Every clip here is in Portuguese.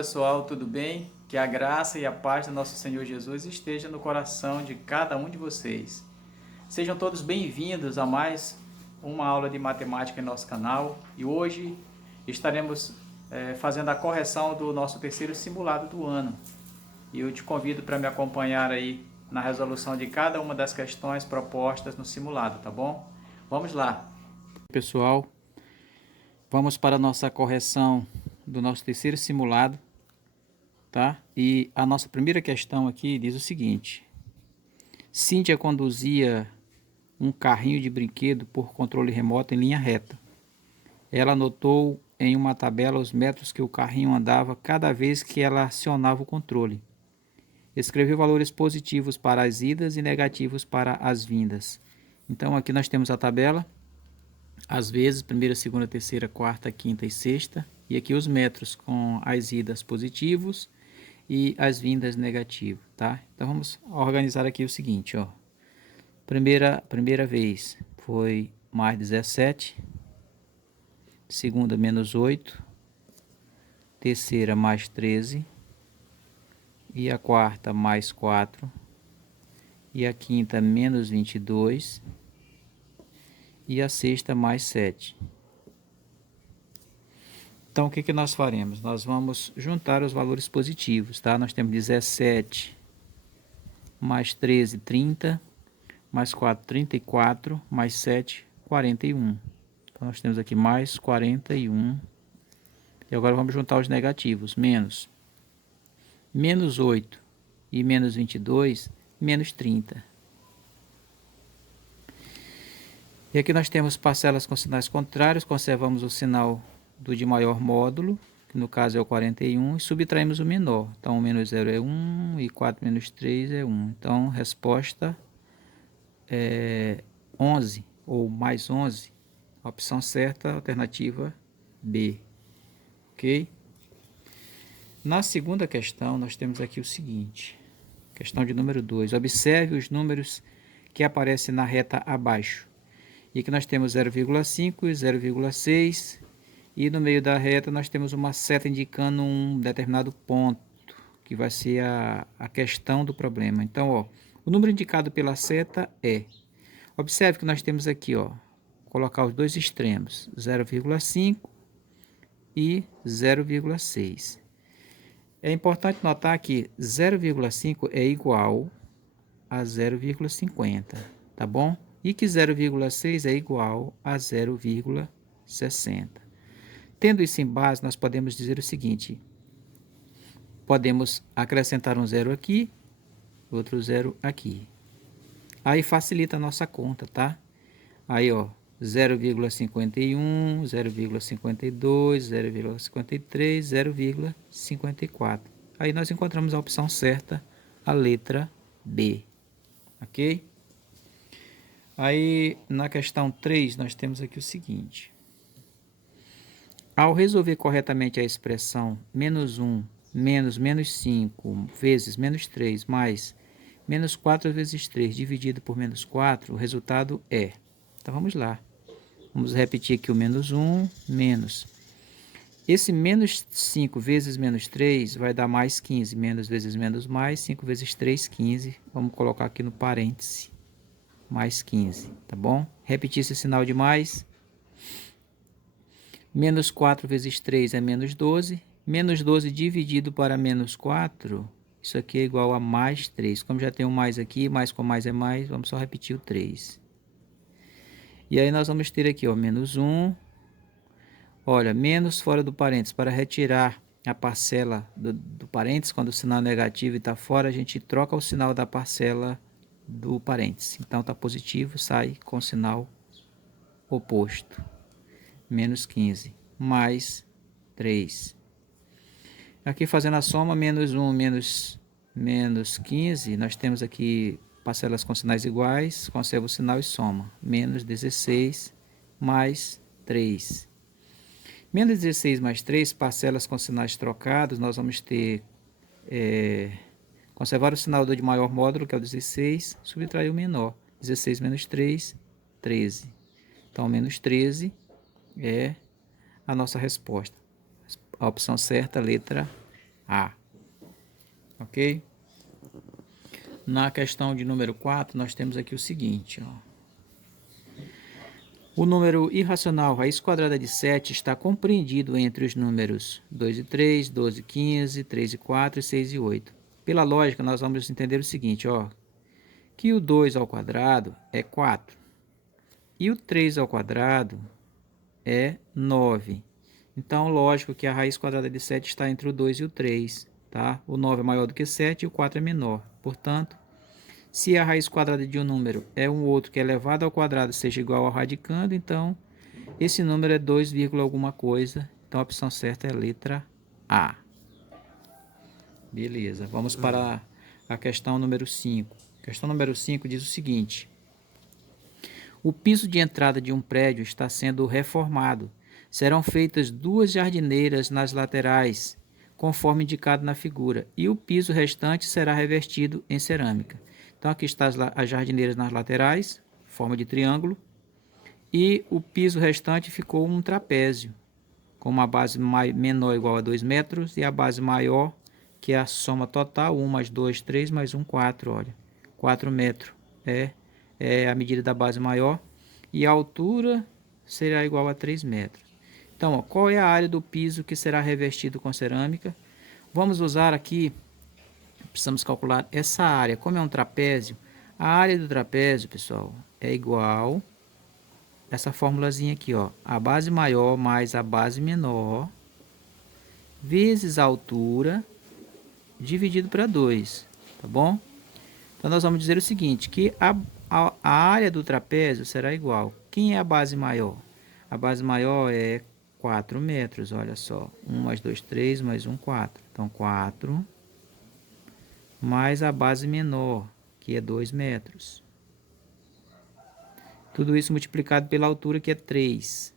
pessoal, tudo bem? Que a graça e a paz do nosso Senhor Jesus esteja no coração de cada um de vocês. Sejam todos bem-vindos a mais uma aula de matemática em nosso canal e hoje estaremos fazendo a correção do nosso terceiro simulado do ano. E eu te convido para me acompanhar aí na resolução de cada uma das questões propostas no simulado, tá bom? Vamos lá. Pessoal, vamos para a nossa correção do nosso terceiro simulado, tá? E a nossa primeira questão aqui diz o seguinte: Cíntia conduzia um carrinho de brinquedo por controle remoto em linha reta. Ela anotou em uma tabela os metros que o carrinho andava cada vez que ela acionava o controle. Escreveu valores positivos para as idas e negativos para as vindas. Então aqui nós temos a tabela, as vezes, primeira, segunda, terceira, quarta, quinta e sexta. E aqui os metros com as idas positivos e as vindas negativas, tá? Então vamos organizar aqui o seguinte, ó. Primeira vez foi mais 17, segunda menos 8, terceira mais 13, e a quarta mais 4, e a quinta menos 22, e a sexta mais 7. Então o que nós faremos? Nós vamos juntar os valores positivos, tá? Nós temos 17 mais 13, 30, mais 4, 34, mais 7, 41. Então nós temos aqui mais 41. E agora vamos juntar os negativos. Menos 8 e menos 22, menos 30. E aqui nós temos parcelas com sinais contrários. Conservamos o sinal do de maior módulo, que no caso é o 41, e subtraímos o menor. Então, 1 menos 0 é 1 e 4 menos 3 é 1. Então, resposta é 11, ou mais 11. A opção certa, alternativa B. Ok? Na segunda questão, nós temos aqui o seguinte. Questão de número 2. Observe os números que aparecem na reta abaixo. E aqui nós temos 0,5 e 0,6. E no meio da reta nós temos uma seta indicando um determinado ponto, que vai ser a questão do problema. Então, ó, o número indicado pela seta é... Observe que nós temos aqui, ó, colocar os dois extremos, 0,5 e 0,6. É importante notar que 0,5 é igual a 0,50, tá bom? E que 0,6 é igual a 0,60. Tendo isso em base, nós podemos dizer o seguinte: podemos acrescentar um zero aqui, outro zero aqui. Aí facilita a nossa conta, tá? Aí, ó, 0,51, 0,52, 0,53, 0,54. Aí nós encontramos a opção certa, a letra B, ok? Aí, na questão 3, nós temos aqui o seguinte. Ao resolver corretamente a expressão menos 1 menos menos 5 vezes menos 3 mais menos 4 vezes 3 dividido por menos 4, o resultado é... Então vamos lá. Vamos repetir aqui o menos 1, menos. Esse menos 5 vezes menos 3 vai dar mais 15. Menos vezes menos mais, 5 vezes 3, 15. Vamos colocar aqui no parêntese. Mais 15, tá bom? Repetir esse sinal de mais. Menos 4 vezes 3 é menos 12. Menos 12 dividido para menos 4, isso aqui é igual a mais 3. Como já tem um mais aqui, mais com mais é mais, vamos só repetir o 3. E aí nós vamos ter aqui, ó, menos 1. Olha, menos fora do parênteses. Para retirar a parcela do parênteses, quando o sinal negativo está fora, a gente troca o sinal da parcela do parênteses. Então está positivo, sai com o sinal oposto. Menos 15, mais 3. Aqui fazendo a soma, menos 1 menos 15, nós temos aqui parcelas com sinais iguais, conserva o sinal e soma. Menos 16 mais 3. Menos 16 mais 3, parcelas com sinais trocados, nós vamos ter... conservar o sinal do de maior módulo, que é o 16, subtrair o menor. 16 menos 3, 13. Então, menos 13 é a nossa resposta. A opção certa, letra A. Ok? Na questão de número 4, nós temos aqui o seguinte, ó. O número irracional raiz quadrada de 7 está compreendido entre os números 2 e 3, 12 e 15, 3 e 4 e 6 e 8. Pela lógica, nós vamos entender o seguinte, ó, que o 2 ao quadrado é 4 e o 3 ao quadrado é 9. Então, lógico que a raiz quadrada de 7 está entre o 2 e o 3, tá? O 9 é maior do que 7 e o 4 é menor. Portanto, se a raiz quadrada de um número é um outro que é elevado ao quadrado seja igual ao radicando, então esse número é 2, alguma coisa. Então a opção certa é a letra A. Beleza, vamos para a questão número 5. A questão número 5 diz o seguinte: o piso de entrada de um prédio está sendo reformado. Serão feitas 2 jardineiras nas laterais, conforme indicado na figura, e o piso restante será revestido em cerâmica. Então aqui estão as jardineiras nas laterais, forma de triângulo, e o piso restante ficou um trapézio, com uma base menor ou igual a 2 metros e a base maior, que é a soma total, 1 mais 2, 3 mais 1, 4, olha, 4 metros é a medida da base maior, e a altura será igual a 3 metros. Então, ó, qual é a área do piso que será revestido com cerâmica? Vamos usar aqui, precisamos calcular essa área. Como é um trapézio, a área do trapézio, pessoal, é igual essa formulazinha aqui, ó, a base maior mais a base menor vezes a altura dividido para 2, tá bom? Então nós vamos dizer o seguinte, que a área do trapézio será igual. Quem é a base maior? A base maior é 4 metros, olha só. 1 mais 2, 3, mais 1, 4. Então 4 mais a base menor, que é 2 metros. Tudo isso multiplicado pela altura, que é 3,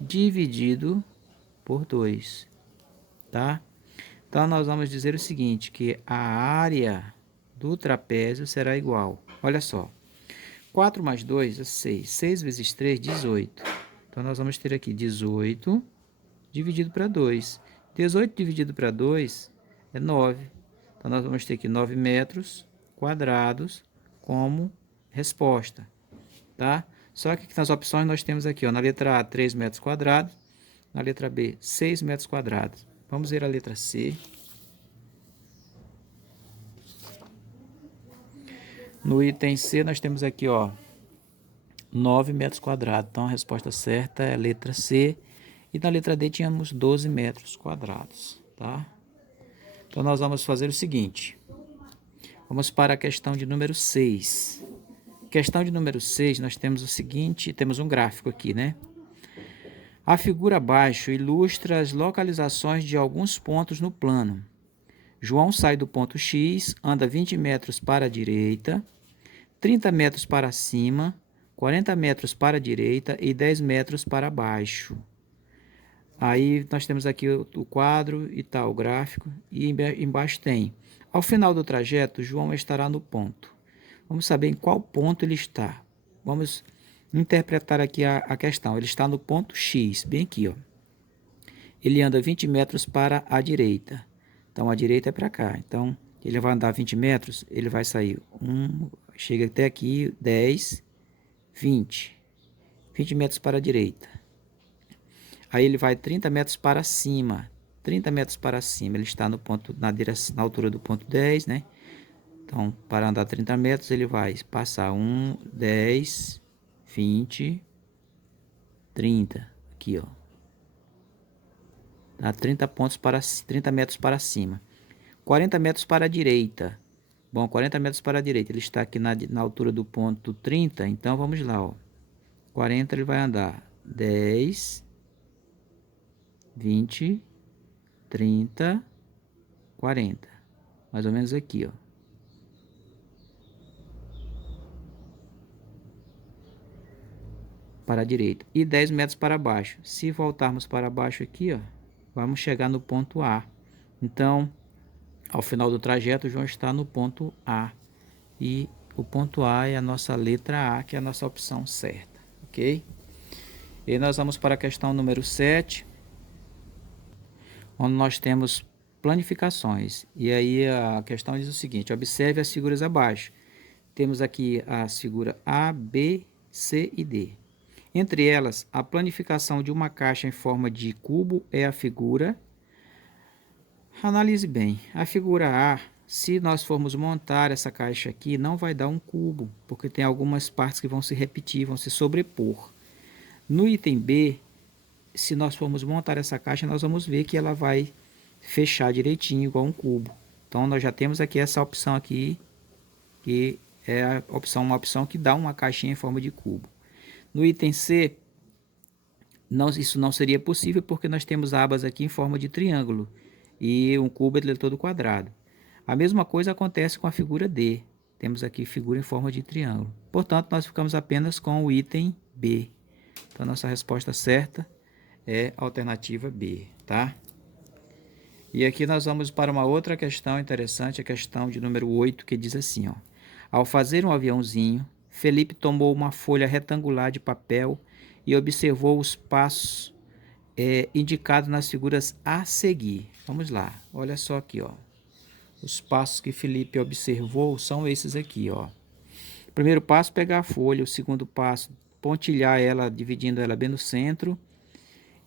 dividido por 2, tá? Então, nós vamos dizer o seguinte, que a área do trapézio será igual. Olha só, 4 mais 2 é 6. 6 vezes 3, 18. Então, nós vamos ter aqui 18 dividido para 2. 18 dividido para 2 é 9. Então, nós vamos ter aqui 9 metros quadrados como resposta, tá? Só que nas opções nós temos aqui, ó, na letra A, 3 metros quadrados, na letra B, 6 metros quadrados. Vamos ver a letra C. No item C nós temos aqui, ó, 9 metros quadrados. Então a resposta certa é a letra C. E na letra D tínhamos 12 metros quadrados, tá? Então nós vamos fazer o seguinte. Vamos para a questão de número 6. Questão de número 6, nós temos o seguinte, temos um gráfico aqui, né? A figura abaixo ilustra as localizações de alguns pontos no plano. João sai do ponto X, anda 20 metros para a direita, 30 metros para cima, 40 metros para a direita e 10 metros para baixo. Aí nós temos aqui o quadro e tal, o gráfico, e embaixo tem. Ao final do trajeto, João estará no ponto. Vamos saber em qual ponto ele está. Vamos interpretar aqui a questão. Ele está no ponto X, bem aqui, ó. Ele anda 20 metros para a direita. Então, a direita é para cá. Então, ele vai andar 20 metros, ele vai sair chega até aqui, 10, 20. 20 metros para a direita. Aí ele vai 30 metros para cima. 30 metros para cima, ele está no ponto, na altura do ponto 10, né? Então, para andar 30 metros, ele vai passar 1, 10, 20, 30. Aqui, ó. Dá 30 metros para cima. 40 metros para a direita. Bom, 40 metros para a direita. Ele está aqui na altura do ponto 30. Então, vamos lá, ó. 40 ele vai andar 10, 20, 30, 40. Mais ou menos aqui, ó. Para a direita. E 10 metros para baixo. Se voltarmos para baixo aqui, ó, vamos chegar no ponto A. Então, ao final do trajeto, o João está no ponto A. E o ponto A é a nossa letra A, que é a nossa opção certa. Ok? E nós vamos para a questão número 7, onde nós temos planificações. E aí a questão diz o seguinte: observe as figuras abaixo. Temos aqui as figuras A, B, C e D. Entre elas, a planificação de uma caixa em forma de cubo é a figura. Analise bem. A figura A, se nós formos montar essa caixa aqui, não vai dar um cubo, porque tem algumas partes que vão se repetir, vão se sobrepor. No item B, se nós formos montar essa caixa, nós vamos ver que ela vai fechar direitinho, igual um cubo. Então, nós já temos aqui essa opção aqui, que é uma opção que dá uma caixinha em forma de cubo. No item C, isso não seria possível porque nós temos abas aqui em forma de triângulo e um cubo ele é todo quadrado. A mesma coisa acontece com a figura D. Temos aqui figura em forma de triângulo. Portanto, nós ficamos apenas com o item B. Então, nossa resposta certa é a alternativa B, tá? E aqui nós vamos para uma outra questão interessante, a questão de número 8, que diz assim, ó. Ao fazer um aviãozinho, Felipe tomou uma folha retangular de papel e observou os passos indicados nas figuras a seguir. Vamos lá, olha só aqui, ó. Os passos que Felipe observou são esses aqui, ó. O primeiro passo, pegar a folha. O segundo passo, pontilhar ela, dividindo ela bem no centro.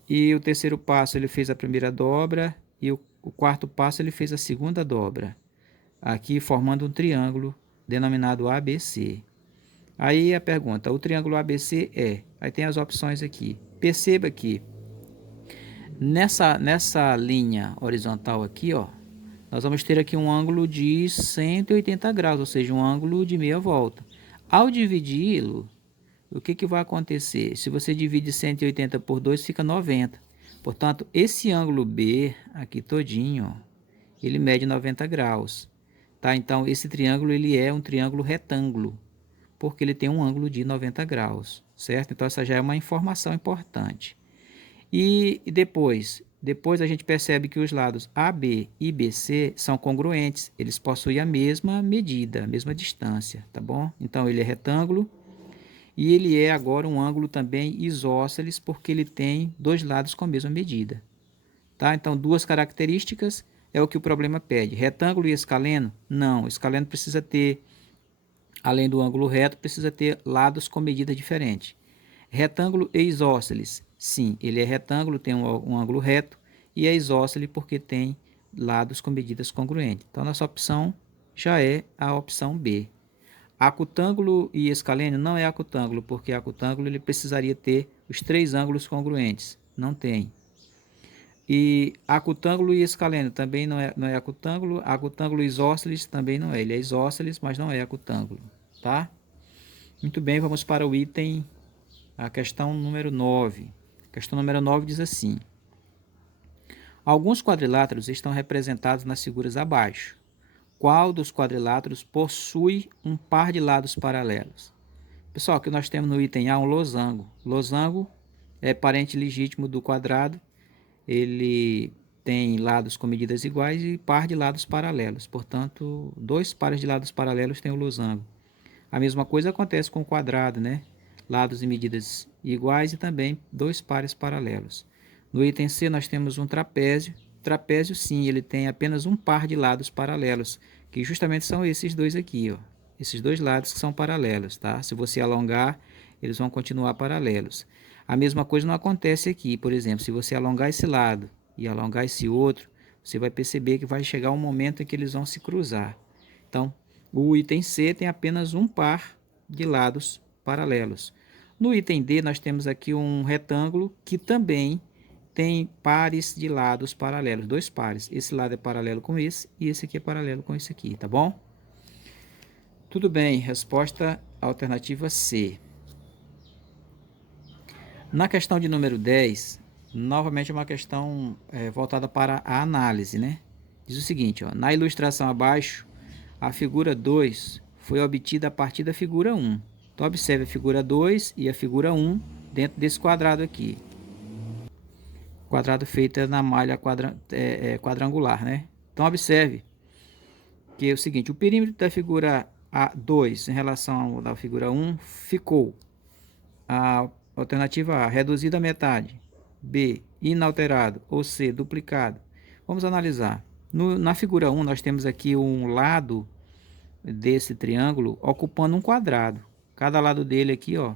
E o terceiro passo, ele fez a primeira dobra. E o quarto passo, ele fez a segunda dobra. Aqui, formando um triângulo denominado ABC. Aí a pergunta, o triângulo ABC é... Aí tem as opções aqui. Perceba que nessa linha horizontal aqui, ó, nós vamos ter aqui um ângulo de 180 graus, ou seja, um ângulo de meia volta. Ao dividi-lo, o que vai acontecer? Se você divide 180 por 2, fica 90. Portanto, esse ângulo B, aqui todinho, ó, ele mede 90 graus. Tá? Então, esse triângulo ele é um triângulo retângulo, porque ele tem um ângulo de 90 graus, certo? Então, essa já é uma informação importante. E depois a gente percebe que os lados AB e BC são congruentes, eles possuem a mesma medida, a mesma distância, tá bom? Então ele é retângulo e ele é agora um ângulo também isósceles, porque ele tem dois lados com a mesma medida, tá? Então duas características é o que o problema pede. Retângulo e escaleno? Não, escaleno precisa ter, além do ângulo reto, precisa ter lados com medida diferente. Retângulo e isósceles? Sim, ele é retângulo, tem um ângulo reto, e é isósceles porque tem lados com medidas congruentes. Então, nossa opção já é a opção B. Acutângulo e escaleno não é acutângulo, porque acutângulo ele precisaria ter os três ângulos congruentes. Não tem. E acutângulo e escaleno também não é acutângulo. Acutângulo isósceles também não é. Ele é isósceles, mas não é acutângulo. Tá? Muito bem, vamos para o item, a questão número 9. A questão número 9 diz assim: alguns quadriláteros estão representados nas figuras abaixo. Qual dos quadriláteros possui um par de lados paralelos? Pessoal, aqui nós temos no item A um losango. Losango é parente legítimo do quadrado. Ele tem lados com medidas iguais e par de lados paralelos. Portanto, dois pares de lados paralelos tem o losango. A mesma coisa acontece com o quadrado, né? Lados e medidas iguais e também dois pares paralelos. No item C nós temos um trapézio. Trapézio, sim, ele tem apenas um par de lados paralelos, que justamente são esses dois aqui, ó. Esses dois lados que são paralelos, tá? Se você alongar, eles vão continuar paralelos. A mesma coisa não acontece aqui, por exemplo, se você alongar esse lado e alongar esse outro, você vai perceber que vai chegar um momento em que eles vão se cruzar. Então, o item C tem apenas um par de lados paralelos. No item D, nós temos aqui um retângulo que também tem pares de lados paralelos, dois pares. Esse lado é paralelo com esse e esse aqui é paralelo com esse aqui, tá bom? Tudo bem, resposta alternativa C. Na questão de número 10, novamente é uma questão voltada para a análise, né? Diz o seguinte, ó, na ilustração abaixo, a figura 2 foi obtida a partir da figura 1. Então, observe a figura 2 e a figura 1 dentro desse quadrado aqui. Quadrado feito na malha quadrangular, né? Então, observe que é o seguinte, o perímetro da figura A2 em relação à figura 1 ficou a alternativa A, reduzido à metade, B, inalterado, ou C, duplicado. Vamos analisar. Na figura 1, nós temos aqui um lado desse triângulo ocupando um quadrado. Cada lado dele aqui, ó,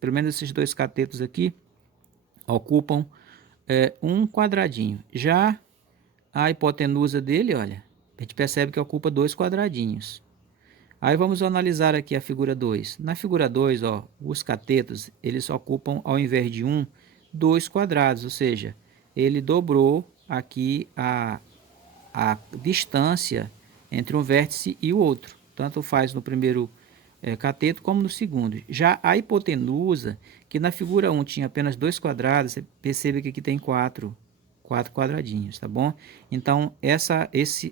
pelo menos esses dois catetos aqui, ocupam um quadradinho. Já a hipotenusa dele, olha, a gente percebe que ocupa dois quadradinhos. Aí vamos analisar aqui a figura 2. Na figura 2, ó, os catetos, eles ocupam, ao invés de um, dois quadrados, ou seja, ele dobrou aqui a distância entre um vértice e o outro. Tanto faz no primeiro cateto como no segundo. Já a hipotenusa, que na figura 1 tinha apenas dois quadrados, você percebe que aqui tem quatro quadradinhos, tá bom? Então,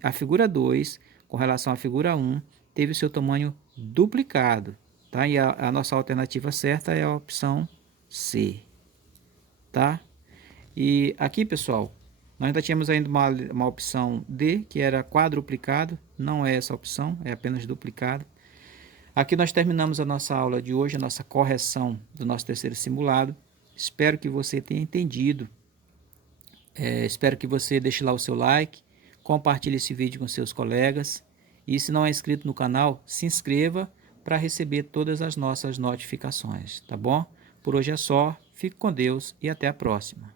a figura 2, com relação à figura 1, teve o seu tamanho duplicado, tá? E a nossa alternativa certa é a opção C, tá? E aqui, pessoal, nós ainda tínhamos ainda uma opção D, que era quadruplicado. Não é essa opção, é apenas duplicado. Aqui nós terminamos a nossa aula de hoje, a nossa correção do nosso terceiro simulado. Espero que você tenha entendido. Espero que você deixe lá o seu like, compartilhe esse vídeo com seus colegas. E se não é inscrito no canal, se inscreva para receber todas as nossas notificações, tá bom? Por hoje é só, fique com Deus e até a próxima.